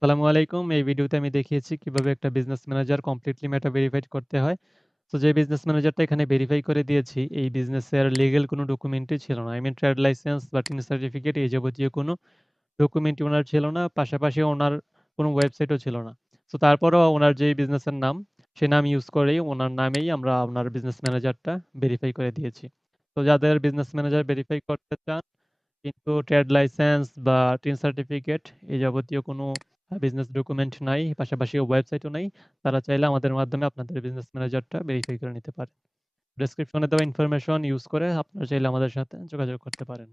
আসসালামু আলাইকুম। এই ভিডিওতে আমি দেখিয়েছি কিভাবে একটা বিজনেস ম্যানেজার কমপ্লিটলি মেটা ভেরিফাইড করতে হয়। তো যে বিজনেস ম্যানেজারটা এখানে ভেরিফাই করে দিয়েছি, এই বিজনেসের লিগ্যাল কোনো ডকুমেন্টই ছিল না। ট্রেড লাইসেন্স বা টিন সার্টিফিকেট এই যাবতীয় কোনো ডকুমেন্টই উনার ছিল না। পাশাপাশি ওনার কোনো ওয়েবসাইটও ছিল না। তো তারপরেও ওনার যেই বিজনেসের নাম, সে নাম ইউজ করেই ওনার নামেই আমরা ওনার বিজনেস ম্যানেজারটা ভেরিফাই করে দিয়েছি। তো যাদের বিজনেস ম্যানেজার ভেরিফাই করতে চান কিন্তু ট্রেড লাইসেন্স বা টিন সার্টিফিকেট এই যাবতীয় কোনো বিজনেস ডকুমেন্ট নাই, পাশাপাশি ওয়েবসাইটও নাই। তারা চাইলে আমাদের মাধ্যমে আপনাদের বিজনেস ম্যানেজারটা ভেরিফাই করে নিতে পারেন। ডেসক্রিপশনে দেওয়া ইনফরমেশন ইউজ করে আপনারা চাইলে আমাদের সাথে যোগাযোগ করতে পারেন।